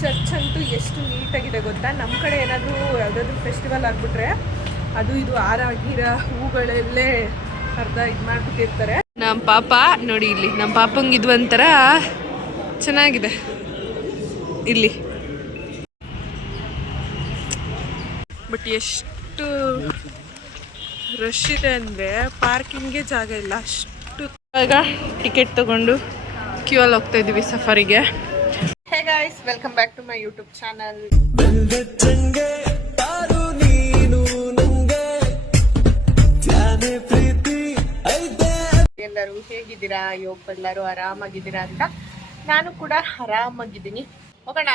Church ಅಂತೂ ಎಷ್ಟು ನೀಟಾಗಿದೆ ಗೊತ್ತಾ. ನಮ್ಮ ಕಡೆ ಏನಾದರೂ ಯಾವುದಾದ್ರೂ ಫೆಸ್ಟಿವಲ್ ಆಗಿಬಿಟ್ರೆ ಅದು ಇದು ಹಾರ ಗೀರ ಹೂಗಳಲ್ಲೇ ಅರ್ಧ ಇದು ಮಾಡಿಬಿಟ್ಟಿರ್ತಾರೆ. ನಮ್ಮ ಪಾಪ ನೋಡಿ ಇಲ್ಲಿ, ನಮ್ಮ ಪಾಪಂಗೆ ಇದು ಒಂಥರ ಚೆನ್ನಾಗಿದೆ ಇಲ್ಲಿ. ಬಟ್ ಎಷ್ಟು ರಶ್ ಇದೆ ಅಂದರೆ ಪಾರ್ಕಿಂಗ್ಗೆ ಜಾಗ ಇಲ್ಲ ಅಷ್ಟು. ಇವಾಗ ಟಿಕೆಟ್ ತಗೊಂಡು ಕ್ಯೂ ಅಲ್ಲಿ ಹೋಗ್ತಾ ಇದ್ದೀವಿ ಸಫಾರಿಗೆ. Hey guys, welcome back to my YouTube channel. ಎಲ್ಲರೂ ಹೇಗಿದ್ದೀರಾ? ಎಲ್ಲರೂ ಆರಾಮಾಗಿದ್ದೀರಾ ಅಂತ ನಾನು ಕೂಡ ಆರಾಮಾಗಿದ್ದೀನಿ. ಹೋಗೋಣ.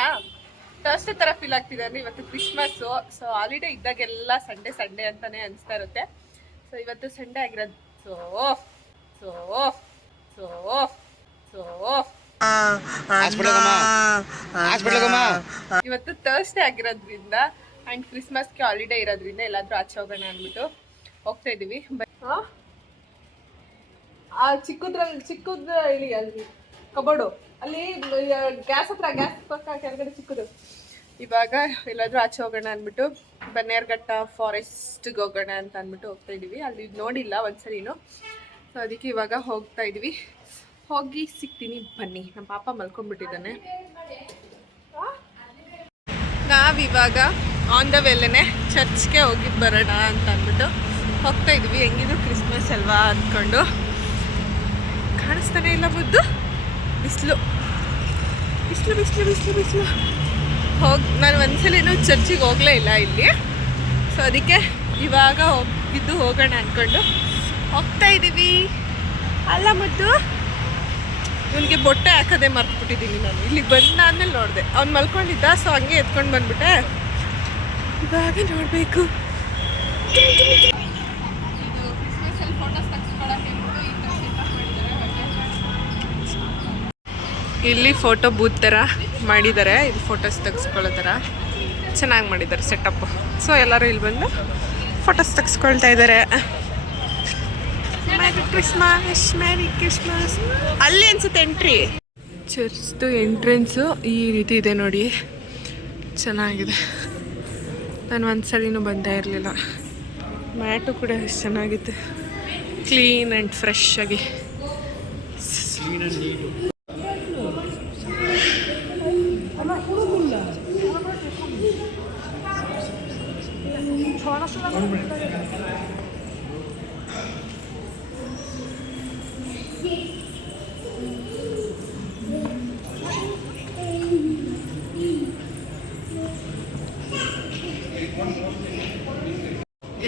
ಥರ್ಸ್ಡೇ ಥರ ಫೀಲ್ ಆಗ್ತಿದೆ ಅಂದರೆ ಇವತ್ತು ಕ್ರಿಸ್ಮಸ್ಸು. ಸೊ ಹಾಲಿಡೇ ಇದ್ದಾಗೆಲ್ಲ ಸಂಡೇ ಸಂಡೇ ಅಂತಲೇ ಅನಿಸ್ತಾ ಇರುತ್ತೆ. ಸೊ ಇವತ್ತು ಸಂಡೇ ಆಗಿರೋದು. ಸೊ ಇವತ್ತು ಥರ್ಸ್ಡೇ ಆಗಿರೋದ್ರಿಂದ ಆ್ಯಂಡ್ ಕ್ರಿಸ್ಮಸ್ಗೆ ಹಾಲಿಡೇ ಇರೋದ್ರಿಂದ ಎಲ್ಲಾದರೂ ಆಚೆ ಹೋಗೋಣ ಅಂದ್ಬಿಟ್ಟು ಹೋಗ್ತಾ ಇದ್ದೀವಿ. ಆ ಚಿಕ್ಕದ ಇಲ್ಲಿ ಅಲ್ಲಿ ಕಬೋರ್ಡು ಅಲ್ಲಿ ಗ್ಯಾಸ್ ಹತ್ರ, ಗ್ಯಾಸ್ ಪಕ್ಕ ಕೆಳಗಡೆ ಚಿಕ್ಕದು. ಇವಾಗ ಎಲ್ಲಾದರೂ ಆಚೆ ಹೋಗೋಣ ಅಂದ್ಬಿಟ್ಟು ಬನ್ನೇರ್ಘಟ್ಟ ಫಾರೆಸ್ಟ್ಗೆ ಹೋಗೋಣ ಅಂತ ಅಂದ್ಬಿಟ್ಟು ಹೋಗ್ತಾ ಇದ್ದೀವಿ. ಅಲ್ಲಿ ನೋಡಿಲ್ಲ ಒಂದ್ಸರಿನೂ. ಸೊ ಅದಕ್ಕೆ ಇವಾಗ ಹೋಗ್ತಾ ಇದ್ದೀವಿ. ಹೋಗಿ ಸಿಗ್ತೀನಿ ಬನ್ನಿ. ನಮ್ಮ ಪಾಪ ಮಲ್ಕೊಂಡ್ಬಿಟ್ಟಿದ್ದಾನೆ. ನಾವಿವಾಗ ಆನ್ ದ ವೇಲೇನೆ ಚರ್ಚ್ಗೆ ಹೋಗಿದ್ದು ಬರೋಣ ಅಂತ ಅಂದ್ಬಿಟ್ಟು ಹೋಗ್ತಾ ಇದ್ವಿ. ಹೆಂಗಿದ್ರು ಕ್ರಿಸ್ಮಸ್ ಅಲ್ವಾ ಅಂದ್ಕೊಂಡು. ಕಾಣಿಸ್ತಾನೆ ಇಲ್ಲ ಮುದ್ದು. ಬಿಸಿಲು ಬಿಸಿಲು ಬಿಸಿಲು ಬಿಸಿಲು ಬಿಸಿಲು. ನಾನು ಒಂದ್ಸಲಿನೂ ಚರ್ಚಿಗೆ ಹೋಗಲೇ ಇಲ್ಲ ಇಲ್ಲಿ. ಸೊ ಅದಕ್ಕೆ ಇವಾಗ ಹೋಗೋಣ ಅಂದ್ಕೊಂಡು ಹೋಗ್ತಾ ಇದ್ದೀವಿ. ಅಲ್ಲ ಮುದ್ದು, ಇವನಿಗೆ ಬೊಟ್ಟೆ ಹಾಕೋದೇ ಮರ್ತ್ಬಿಟ್ಟಿದ್ದೀನಿ ನಾನು. ಇಲ್ಲಿಗೆ ಬಂದಾದ್ಮೇಲೆ ನೋಡಿದೆ, ಅವ್ನು ಮಲ್ಕೊಂಡಿದ್ದ. ಸೊ ಹಂಗೆ ಎತ್ಕೊಂಡು ಬಂದ್ಬಿಟ್ಟೆ. ಇವಾಗ ನೋಡಬೇಕು. ಇಲ್ಲಿ ಫೋಟೋ ಬೂತ್ ಥರ ಮಾಡಿದ್ದಾರೆ. ಇಲ್ಲಿ ಫೋಟೋಸ್ ತೆಗೆಸ್ಕೊಳ್ಳೋ ಥರ ಚೆನ್ನಾಗಿ ಮಾಡಿದ್ದಾರೆ ಸೆಟಪ್. ಸೊ ಎಲ್ಲರೂ ಇಲ್ಲಿ ಬಂದು ಫೋಟೋಸ್ ತೆಗೆಸ್ಕೊಳ್ತಾ ಇದ್ದಾರೆ. ಮೆರಿ ಕ್ರಿಸ್ಮಸ್, ಮೆರಿ ಕ್ರಿಸ್ಮಸ್. ಅಲ್ಲಿ ಅನ್ಸುತ್ತೆ ಎಂಟ್ರಿ. ಚರ್ಚ್ದು ಎಂಟ್ರೆನ್ಸು ಈ ರೀತಿ ಇದೆ ನೋಡಿ, ಚೆನ್ನಾಗಿದೆ. ನಾನು ಒಂದ್ಸಲಿನೂ ಬಂದೇ ಇರಲಿಲ್ಲ. ಮ್ಯಾಟು ಕೂಡ ಎಷ್ಟು ಚೆನ್ನಾಗಿತ್ತು, ಕ್ಲೀನ್ ಆ್ಯಂಡ್ ಫ್ರೆಶ್ ಆಗಿ.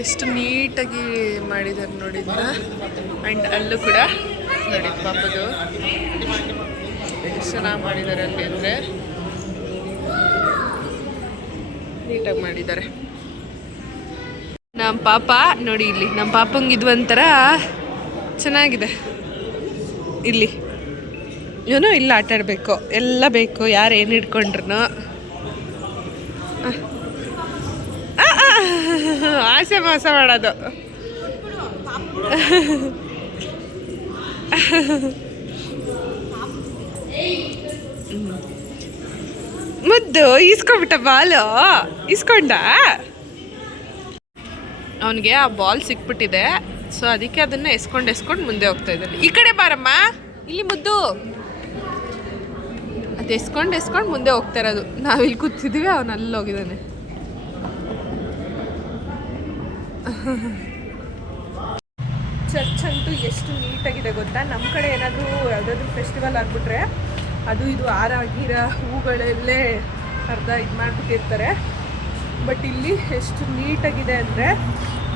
ಎಷ್ಟು ನೀಟಾಗಿ ಮಾಡಿದ್ದಾರೆ ನೋಡಿದ್ರ. ಆ್ಯಂಡ್ ಅಲ್ಲೂ ಕೂಡ ನೋಡಿ ಪಾಪದು ಎಷ್ಟು ಚೆನ್ನಾಗಿ ಮಾಡಿದ್ದಾರೆ ಅಲ್ಲಿ ಅಂದರೆ ನೀಟಾಗಿ ಮಾಡಿದ್ದಾರೆ. ನಮ್ಮ ಪಾಪ ನೋಡಿ ಇಲ್ಲಿ, ನಮ್ಮ ಪಾಪಂಗೆ ಇದು ಒಂಥರ ಚೆನ್ನಾಗಿದೆ. ಇಲ್ಲಿ ಏನೋ ಇಲ್ಲ ಆಟ ಆಡಬೇಕು, ಎಲ್ಲ ಬೇಕು, ಯಾರು ಏನು ಹಿಡ್ಕೊಂಡ್ರು. ಆಸೆ ಮೋಸ ಮಾಡೋದು. ಮುದ್ದು ಈಸ್ಕೊಂಡ್ಬಿಟ್ಟ ಬಾಲು. ಈಸ್ಕೊಂಡ ಅವನಿಗೆ ಆ ಬಾಲ್ ಸಿಕ್ಬಿಟ್ಟಿದೆ. ಸೊ ಅದಕ್ಕೆ ಅದನ್ನ ಎಸ್ಕೊಂಡು ಮುಂದೆ ಹೋಗ್ತಾ ಇದ್ದಾನೆ. ಈ ಕಡೆ ಬಾರಮ್ಮ, ಇಲ್ಲಿ ಮುದ್ದು. ಅದು ಎಸ್ಕೊಂಡು ಮುಂದೆ ಹೋಗ್ತಾ ಇರೋದು. ನಾವಿಲ್ಲಿ ಕೂತಿದ್ದೀವಿ, ಅವನು ಅಲ್ಲಿ ಹೋಗಿದ್ದಾನೆ. ಚರ್ಚ್ ಅಂತೂ ಎಷ್ಟು ನೀಟಾಗಿದೆ ಗೊತ್ತಾ. ನಮ್ಮ ಕಡೆ ಏನಾದರೂ ಯಾವುದಾದ್ರೂ ಫೆಸ್ಟಿವಲ್ ಆಗಿಬಿಟ್ರೆ ಅದು ಇದು ಹಾರ ಗೀರ ಹೂಗಳಲ್ಲೇ ಅರ್ಧ ಇದು ಮಾಡಿಬಿಟ್ಟಿರ್ತಾರೆ. ಬಟ್ ಇಲ್ಲಿ ಎಷ್ಟು ನೀಟಾಗಿದೆ ಅಂದರೆ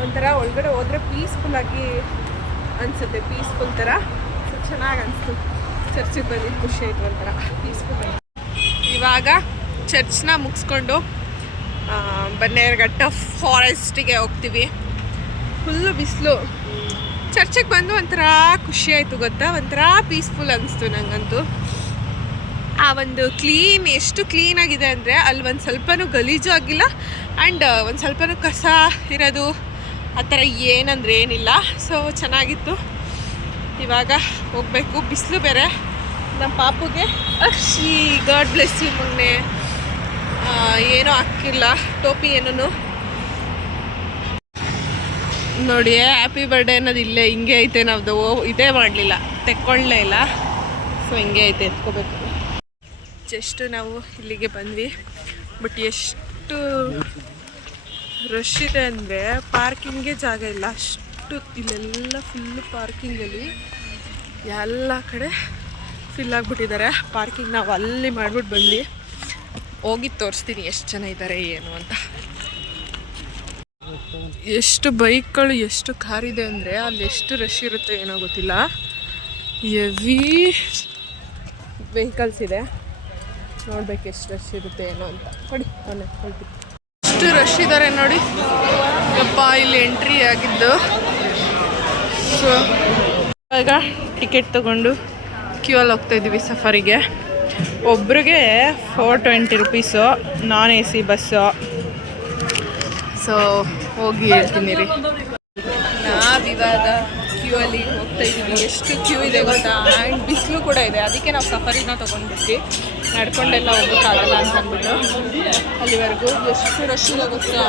ಒಂಥರ ಒಳಗಡೆ ಹೋದರೆ ಪೀಸ್ಫುಲ್ಲಾಗಿ ಅನಿಸುತ್ತೆ, ಪೀಸ್ಫುಲ್ ಥರ. ಸೊ ಚೆನ್ನಾಗಿ ಅನಿಸ್ತು. ಚರ್ಚಿಗೆ ಬಂದಿದ್ದು ಖುಷಿ ಆಯಿತು, ಒಂಥರ ಪೀಸ್ಫುಲ್. ಇವಾಗ ಚರ್ಚ್ನ ಮುಗಿಸ್ಕೊಂಡು ಬನ್ನೇರ್ಘಟ್ಟ ಫಾರೆಸ್ಟಿಗೆ ಹೋಗ್ತೀವಿ. ಫುಲ್ಲು ಬಿಸಿಲು. ಚರ್ಚಿಗೆ ಬಂದು ಒಂಥರ ಖುಷಿ ಆಯಿತು ಗೊತ್ತಾ, ಒಂಥರ ಪೀಸ್ಫುಲ್ ಅನಿಸ್ತು ನನಗಂತೂ. ಆ ಒಂದು ಕ್ಲೀನ್, ಎಷ್ಟು ಕ್ಲೀನಾಗಿದೆ ಅಂದರೆ ಅಲ್ಲಿ ಒಂದು ಸ್ವಲ್ಪನೂ ಗಲೀಜು ಆಗಿಲ್ಲ. ಆ್ಯಂಡ್ ಒಂದು ಸ್ವಲ್ಪನೂ ಕಸ ಇರೋದು ಆ ಥರ ಏನಂದ್ರೆ ಏನಿಲ್ಲ. ಸೊ ಚೆನ್ನಾಗಿತ್ತು. ಇವಾಗ ಹೋಗಬೇಕು. ಬಿಸಿಲು ಬೇರೆ. ನಮ್ಮ ಪಾಪುಗೆ ಅಕ್ಷಿ ಗಾಡ್ ಬ್ಲೆಸ್ ಯು ಮಗನೆ ಏನೂ ಹಾಕಿಲ್ಲ, ಟೋಪಿ ಏನೂ. ನೋಡಿ ಹ್ಯಾಪಿ ಬರ್ಡೇ ಅನ್ನೋದು ಇಲ್ಲೇ ಹಿಂಗೆ ಐತೆ. ನಾವು ಇದೇ ಮಾಡಲಿಲ್ಲ, ತೆಕ್ಕೊಳ್ಳೇ ಇಲ್ಲ. ಸೊ ಹಿಂಗೆ ಐತೆ, ಎತ್ಕೋಬೇಕು. ಜಸ್ಟ್ ನಾವು ಇಲ್ಲಿಗೆ ಬಂದ್ವಿ. ಬಟ್ ಎಷ್ಟು ರಶ್ ಇದೆ ಅಂದರೆ ಪಾರ್ಕಿಂಗ್ಗೆ ಜಾಗ ಇಲ್ಲ, ಅಷ್ಟು. ಇಲ್ಲೆಲ್ಲ ಫುಲ್ಲು ಪಾರ್ಕಿಂಗಲ್ಲಿ ಎಲ್ಲ ಕಡೆ ಫಿಲ್ ಆಗಿಬಿಟ್ಟಿದ್ದಾರೆ ಪಾರ್ಕಿಂಗ್. ನಾವು ಅಲ್ಲಿ ಮಾಡ್ಬಿಟ್ಟು ಬಂದ್ವಿ. ಹೋಗಿ ತೋರಿಸ್ತೀನಿ ಎಷ್ಟು ಜನ ಇದ್ದಾರೆ ಏನು ಅಂತ. ಎಷ್ಟು ಬೈಕ್ಗಳು ಎಷ್ಟು ಕಾರಿದೆ ಅಂದರೆ ಅಲ್ಲಿ ಎಷ್ಟು ರಶ್ ಇರುತ್ತೆ ಏನೋ ಗೊತ್ತಿಲ್ಲ. ಹೆವಿ ವೆಹಿಕಲ್ಸ್ ಇದೆ, ನೋಡ್ಬೇಕು ಎಷ್ಟು ರಶ್ ಇರುತ್ತೆ ಏನೋ ಅಂತ. ಕೊಡಿ ಅವನ್ನ ಹೊರಟಿ. ಎಷ್ಟು ರಶ್ ಇದ್ದಾರೆ ನೋಡಿ ಯಪ್ಪ. ಇಲ್ಲಿ ಎಂಟ್ರಿ ಆಗಿದ್ದು. ಸೊ ಈಗ ಟಿಕೆಟ್ ತೊಗೊಂಡು ಕ್ಯೂ ಅಲ್ಲಿ ಹೋಗ್ತಾಯಿದ್ದೀವಿ ಸಫಾರಿಗೆ. ಒಬ್ರಿಗೆ 420 ರುಪೀಸು, ನಾನ್ AC ಬಸ್ಸು. ಸೊ ಹೋಗಿ ಹೇಳ್ತೀನಿ ರೀ. ನಾವಿವಾಗ ಕ್ಯೂ ಅಲ್ಲಿ ಹೋಗ್ತಾ ಇದ್ದೀವಿ. ಎಷ್ಟು ಕ್ಯೂ ಇದೆ ಗೊತ್ತಾ. ಆ್ಯಂಡ್ ಬಿಸಿಲು ಕೂಡ ಇದೆ, ಅದಕ್ಕೆ ನಾವು ಸಫಾರಿನ ತೊಗೊಂಡ್ಬಿಟ್ವಿ. ನಡ್ಕೊಂಡೆಲ್ಲ ಹೋಗೋಕ್ಕಾಗಲ್ಲ ಅಂತ ಅಂದ್ಬಿಟ್ಟು ಅಲ್ಲಿವರೆಗೂ. ಎಷ್ಟು ರಶ್ ಇದೆ ಗೊತ್ತಾ.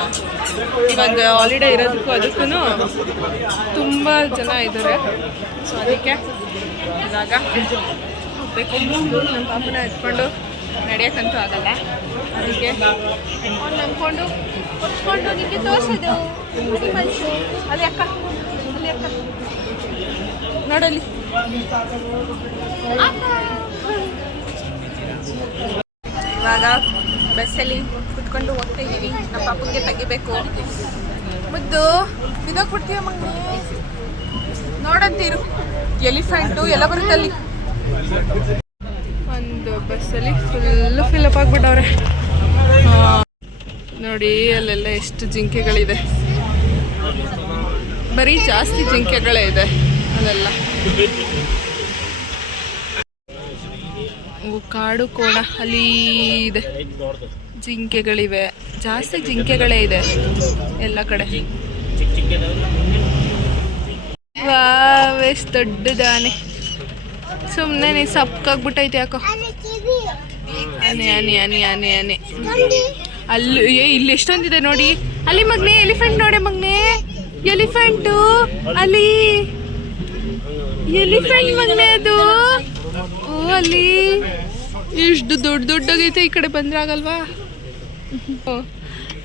ಇವಾಗ ಹಾಲಿಡೇ ಇರೋದಕ್ಕೂ ಅದಕ್ಕೂ ತುಂಬ ಜನ ಇದ್ದಾರೆ. ಸೊ ಅದಕ್ಕೆ ಇವಾಗ ಹೋಗಬೇಕು. ನಮ್ಮ ಪಾಪನ ಎತ್ಕೊಂಡು ನಡೆಯೋಕ್ಕಂತೂ ಆಗಲ್ಲ, ಅದಕ್ಕೆ ನಂಬ್ಕೊಂಡು ಹೊತ್ಕೊಂಡು ನಿಮಗೆ ತೋರಿಸೋದು. ಅಲ್ಲಿ ಅಕ್ಕ, ಅಲ್ಲಿ ಅಕ್ಕ ನೋಡಲ್ಲಿ. ಇವಾಗ ಬಸ್ಸಲ್ಲಿ ಕುತ್ಕೊಂಡು ಹೋಗ್ತಾ ಇದ್ದೀವಿ. ನಮ್ಮ ಪಾಪುಗೆ ತೆಗಿಬೇಕು. ಮುದ್ದು ಬಿದ್ದೋಗ್ಬಿಡ್ತೀಯ ಮಗನೇ. ನೋಡಂತೀರು ಎಲಿಫೆಂಟು ಎಲ್ಲ ಬರುತ್ತೆ ಅಲ್ಲಿ. ಒಂದು ಬಸ್ಸಲ್ಲಿ ಫುಲ್ಲು ಫಿಲಪ್ ಆಗಿಬಿಟ್ಟವ್ರೆ ನೋಡಿ. ಅಲ್ಲೆಲ್ಲ ಎಷ್ಟು ಜಿಂಕೆಗಳಿದೆ, ಬರೀ ಜಾಸ್ತಿ ಜಿಂಕೆಗಳೇ ಇದೆ ಅಲ್ಲೆಲ್ಲ. ಕಾಡು ಕೋಣ ಅಲ್ಲಿ ಇದೆ, ಜಿಂಕೆಗಳಿವೆ, ಜಾಸ್ತಿ ಜಿಂಕೆಗಳೇ ಇದೆ ಎಲ್ಲ ಕಡೆ. ವಾವ್ ಎಷ್ಟು ದೊಡ್ಡದಾನೆ. ಸುಮ್ಮನೆ ನೀ ಸಪ್ಕಾಗ್ಬಿಟ್ಟೈತೆ ಯಾಕೋ. ಆನೆ ಆನೆ ಆನೆ ಆನೆ ಆನೆ ಅಲ್ಲಿ. ಇಲ್ಲಿ ಎಷ್ಟೊಂದಿದೆ ನೋಡಿ. ಅಲ್ಲಿ ಮಗ್ನೆ ಎಲಿಫೆಂಟ್ ನೋಡೆ ಮಗ್ನೆ, ಎಲಿಫೆಂಟು ಅಲ್ಲಿ. ಎಲಿಫೆಂಟ್ ಮಗ್ನೆ ಅದು. ಓ ಅಲ್ಲಿ ಇಷ್ಟು ದೊಡ್ಡದಾಗೈತೆ. ಈ ಕಡೆ ಬಂದ್ರೆ ಆಗಲ್ವಾ.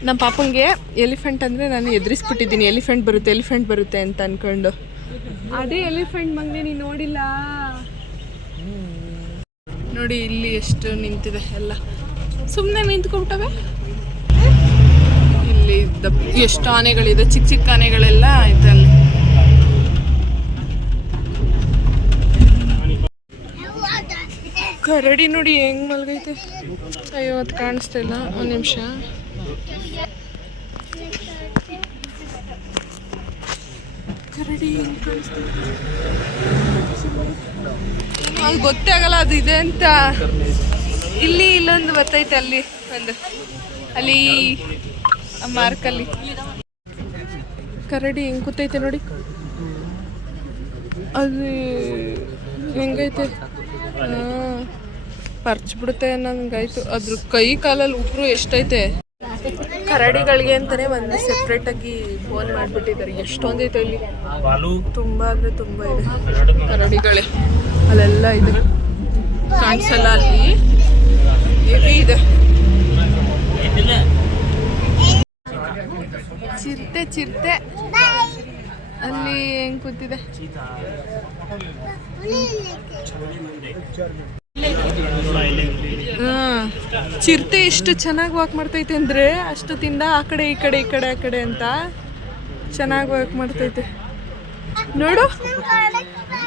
ನಮ್ಮ ಪಾಪಂಗೆ ಎಲಿಫೆಂಟ್ ಅಂದರೆ ನಾನು ಎದುರಿಸ್ಬಿಟ್ಟಿದ್ದೀನಿ. ಎಲಿಫೆಂಟ್ ಬರುತ್ತೆ ಅಂತ ಅಂದ್ಕೊಂಡು. ಅದೇ ಎಲಿಫೆಂಟ್ ಮಗ್ನೆ ನೀನು ನೋಡಿಲ್ಲ ನೋಡಿ. ಇಲ್ಲಿ ಎಷ್ಟು ನಿಂತಿದೆ ಎಲ್ಲ, ಸುಮ್ಮನೆ ನಿಂತ್ಕೊಬಿಟ್ಟವೆ. ಇಲ್ಲಿ ಎಷ್ಟು ಆನೆಗಳಿದೆ, ಚಿಕ್ಕ ಚಿಕ್ಕ ಆನೆಗಳೆಲ್ಲ ಐತೆ ಅಲ್ಲಿ. ಕರಡಿ ನೋಡಿ ಹೆಂಗ್ ಮಲ್ಗೈತೆ. ಅಯ್ಯೋ ಅದು ಕಾಣಿಸ್ತಾ ಇಲ್ಲ, ಒಂದು ನಿಮಿಷ. ಕರಡಿ ಹೆಂಗ್ ಕಾಣಿಸ್ತಾ ಅದು ಗೊತ್ತೇ ಆಗಲ್ಲ ಅದು ಇದೆ ಅಂತ. ಇಲ್ಲಿ ಇಲ್ಲೊಂದು ಬರ್ತೈತೆ, ಅಲ್ಲಿ ಒಂದು, ಅಲ್ಲಿ ಮಾರ್ಕಲ್ಲಿ ಕರಡಿ ಹೆಂಗ್ ಕೂತೈತೆ ನೋಡಿ. ಅದು ಹೆಂಗೈತೆ, ಪರ್ಚ್ಬಿಡುತ್ತೆ ಅನ್ನಂಗಾಯ್ತು. ಅದ್ರ ಕೈ ಕಾಲಲ್ಲಿ ಉಗುರು ಎಷ್ಟೈತೆ. ಕರಡಿಗಳಿಗೆ ಅಂತಾನೆ ಒಂದು ಸೆಪ್ರೇಟಾಗಿ ಬೋನ್ ಮಾಡಿಬಿಟ್ಟಿದ್ದಾರೆ. ಎಷ್ಟೊಂದೈತೆ ಇಲ್ಲಿ, ತುಂಬ ಅಂದರೆ ತುಂಬ ಇದೆ ಕರಡಿಗಳೇ. ಅಲ್ಲೆಲ್ಲ ಇದೆ, ಕಾಣಿಸಲ್ಲ ಅಲ್ಲಿ, ಹೆವಿ ಇದೆ. ಚಿರತೆ ಅಲ್ಲಿ ಹೆಂಗ್ ಕೂತಿದೆ. ಚಿರತೆ ಎಷ್ಟು ಚೆನ್ನಾಗಿ ವಾಕ್ ಮಾಡ್ತೈತೆ ಅಂದರೆ ಅಷ್ಟು ತಿಂದ ಆ ಕಡೆ ಈ ಕಡೆ ಅಂತ ಚೆನ್ನಾಗಿ ವಾಕ್ ಮಾಡ್ತೈತೆ. ನೋಡು,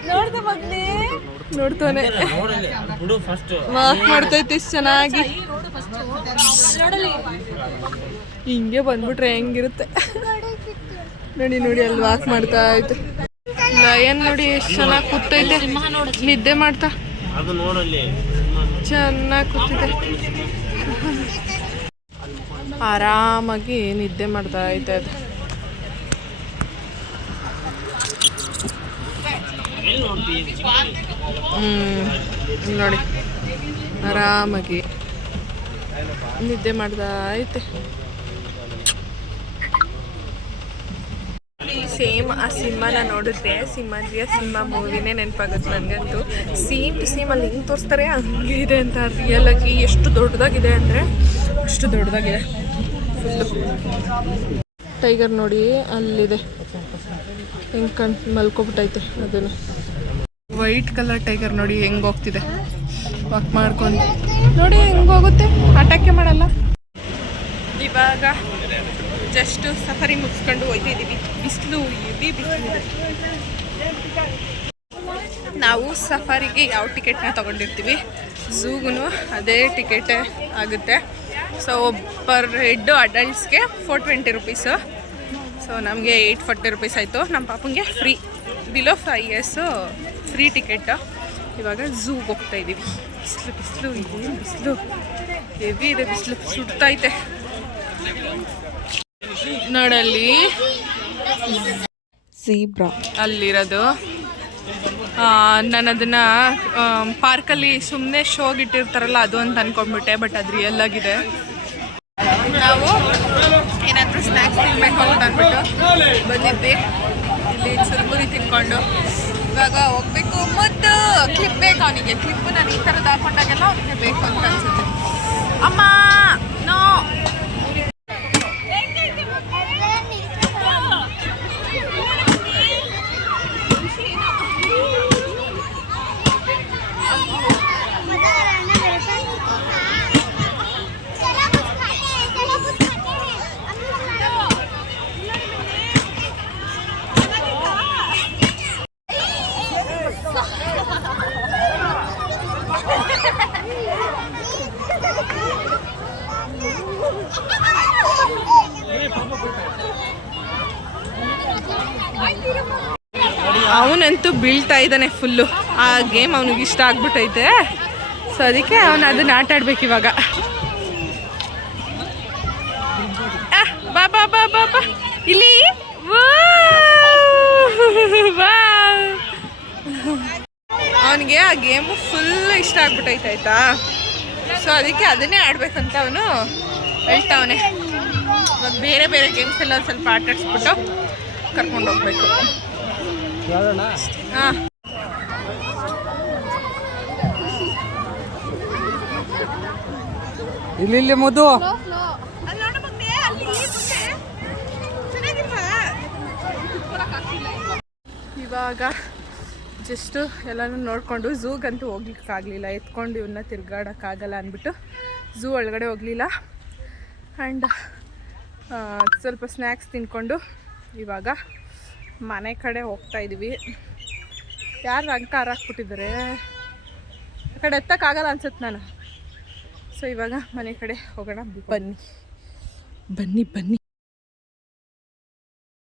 ನೋಡ್ದೆ ಮಗ್ನೆ, ನೋಡ್ತಾನೆ ವಾಕ್ ಮಾಡ್ತೈತೆ ಎಷ್ಟು ಚೆನ್ನಾಗಿ. ಹಿಂಗೆ ಬಂದ್ಬಿಟ್ರೆ ಹೆಂಗಿರುತ್ತೆ ನೋಡಿ. ಅಲ್ಲಿ ವಾಕ್ ಮಾಡ್ತಾ ಐತೆ. ಲಯನ್ ನೋಡಿ ಎಷ್ಟು ಚೆನ್ನಾಗಿ ಕೂತೈತೆ, ನಿದ್ದೆ ಮಾಡ್ತಾ ಚೆನ್ನಾಗಿ ಕೂತಿದೆ. ಆರಾಮಾಗಿ ನಿದ್ದೆ ಮಾಡ್ತಾ ಐತೆ ಅದು. ನೋಡಿ ಆರಾಮಾಗಿ ನಿದ್ದೆ ಮಾಡ್ದ ಐತೆ. ಸೇಮ್ ಆ ಸಿನಿಮಾನ ನೋಡಿದ್ರೆ ಸಿನಿಮಾ ಮೂವಿನೇ ನೆನಪಾಗುತ್ತೆ ನನಗಂತೂ. ಸೇಮ್ ಟು ಸೇಮ್ ಅಲ್ಲಿ ಹೆಂಗೆ ತೋರಿಸ್ತಾರೆ ಹಂಗೆ ಇದೆ ಅಂತ. ರಿಯಲ್ ಆಗಿ ಎಷ್ಟು ದೊಡ್ಡದಾಗಿದೆ ಅಂದರೆ ಅಷ್ಟು ದೊಡ್ಡದಾಗಿದೆ ಫುಲ್ಲು. ಟೈಗರ್ ನೋಡಿ ಅಲ್ಲಿದೆ, ಹೆಂಗೆ ಮಲ್ಕೊಬಿಟ್ಟೈತೆ. ಅದನ್ನು ವೈಟ್ ಕಲರ್ ಟೈಗರ್ ನೋಡಿ ಹೆಂಗೆ ಹೋಗ್ತಿದೆ ವಾಕ್ ಮಾಡ್ಕೊಂಡು. ನೋಡಿ ಹೆಂಗೆ ಹೋಗುತ್ತೆ, ಅಟ್ಯಾಕೆ ಮಾಡಲ್ಲ. ಇವಾಗ ಜಸ್ಟ್ ಸಫರಿ ಮುಗಿಸ್ಕೊಂಡು ಹೋಗ್ತಿದ್ದೀವಿ. ಬಿಸಿಲು ಬಿಸಿಲಿದೆ. ನಾವು ಸಫಾರಿಗೆ ಯಾವ ಟಿಕೆಟ್ನ ತೊಗೊಂಡಿರ್ತೀವಿ ಝೂಗೂ ಅದೇ ಟಿಕೆಟೇ ಆಗುತ್ತೆ. ಸೊ ಪರ್ ಹೆಡ್ಡು ಅಡಲ್ಟ್ಸ್ಗೆ 420 ರುಪೀಸು. ಸೊ ನಮಗೆ 840 ರುಪೀಸ್ ಆಯಿತು. ನಮ್ಮ ಪಾಪಂಗೆ free, below 5 years free ticket. ಇವಾಗ ಝೂಗೆ ಹೋಗ್ತಾಯಿದ್ದೀವಿ. ಬಿಸಿಲು ಏನು ಬಿಸಿಲು, ಹೆವಿ ಇದೆ ಬಿಸಿಲು, ಸುಡ್ತೈತೆ ನೋಡಲ್ಲಿ. ಝೀಬ್ರಾ ಅಲ್ಲಿರೋದು. ನಾನು ಅದನ್ನು ಪಾರ್ಕಲ್ಲಿ ಸುಮ್ಮನೆ ಶೋಗೆ ಇಟ್ಟಿರ್ತಾರಲ್ಲ ಅದು ಅಂತ ಅಂದ್ಕೊಂಡ್ಬಿಟ್ಟೆ, ಬಟ್ ಅದು ರಿಯಲ್ ಆಗಿದೆ. ನಾವು ಏನಾದರೂ ಸ್ನ್ಯಾಕ್ಸ್ ತಿನ್ನಬೇಕು ಅಂತ ಅಂದ್ಬಿಟ್ಟು ಬಂದಿದ್ವಿ. ಇಲ್ಲಿ ಚುರುಮುರಿ ತಿನ್ಕೊಂಡು ಇವಾಗ ಹೋಗ್ಬೇಕು. ಮುದ್ದು ಕ್ಲಿಪ್ ಬೇಕು ಅವನಿಗೆ. ಕ್ಲಿಪ್ಪು ನಾನು ಈ ಥರದ್ದು ಹಾಕೊಂಡಾಗೆಲ್ಲ ಅವನಿಗೆ ಬೇಕು ಅಂತ ಅನ್ಸುತ್ತೆ. ಅಮ್ಮ ನೋ ಅವನಂತೂ ಬೀಳ್ತಾ ಇದ್ದಾನೆ ಫುಲ್ಲು. ಆ ಗೇಮ್ ಅವನಿಗೆ ಇಷ್ಟ ಆಗ್ಬಿಟ್ಟೈತೆ. ಸೊ ಅದಕ್ಕೆ ಅವನು ಅದನ್ನ ಆಟ ಆಡ್ಬೇಕು ಇವಾಗ. ಬಾ ಬಾ ಬಾ ಬಾ ಬಾ ಇಲ್ಲಿ. ಅವನಿಗೆ ಆ ಗೇಮು ಫುಲ್ ಇಷ್ಟ ಆಗ್ಬಿಟ್ಟೈತೆ ಆಯ್ತಾ. ಸೊ ಅದಕ್ಕೆ ಅದನ್ನೇ ಆಡ್ಬೇಕಂತ ಅವನು ಹೇಳ್ತಾವನೆ. ಇವಾಗ ಬೇರೆ ಬೇರೆ ಗೇಮ್ಸ್ ಎಲ್ಲ ಸ್ವಲ್ಪ ಆಟ ಆಡಿಸ್ಬಿಟ್ಟು ಕರ್ಕೊಂಡು ಹೋಗ್ಬೇಕು. ಹಾಂ ಇಲ್ಲಿ ಮಧು ಇವಾಗ ಜಸ್ಟು ಎಲ್ಲನೂ ನೋಡಿಕೊಂಡು ಝೂಗಂತೂ ಹೋಗ್ಲಿಕ್ಕಾಗಲಿಲ್ಲ. ಎತ್ಕೊಂಡು ಇವನ್ನ ತಿರ್ಗಾಡೋಕ್ಕಾಗಲ್ಲ ಅಂದ್ಬಿಟ್ಟು ಝೂ ಒಳಗಡೆ ಹೋಗಲಿಲ್ಲ. ಆ್ಯಂಡ್ ಸ್ವಲ್ಪ ಸ್ನ್ಯಾಕ್ಸ್ ತಿನ್ಕೊಂಡು ಇವಾಗ ಮನೆ ಕಡೆ ಹೋಗ್ತಾಯಿದ್ದೀವಿ. ಯಾರು ರಂಕಾರ ಹಾಕ್ಬಿಟ್ಟಿದ್ದಾರೆ, ಆ ಕಡೆ ಎತ್ತಕ್ಕಾಗಲ್ಲ ಅನ್ಸುತ್ತೆ ನಾನು. ಸೊ ಇವಾಗ ಮನೆ ಕಡೆ ಹೋಗೋಣ. ಬನ್ನಿ ಬನ್ನಿ ಬನ್ನಿ.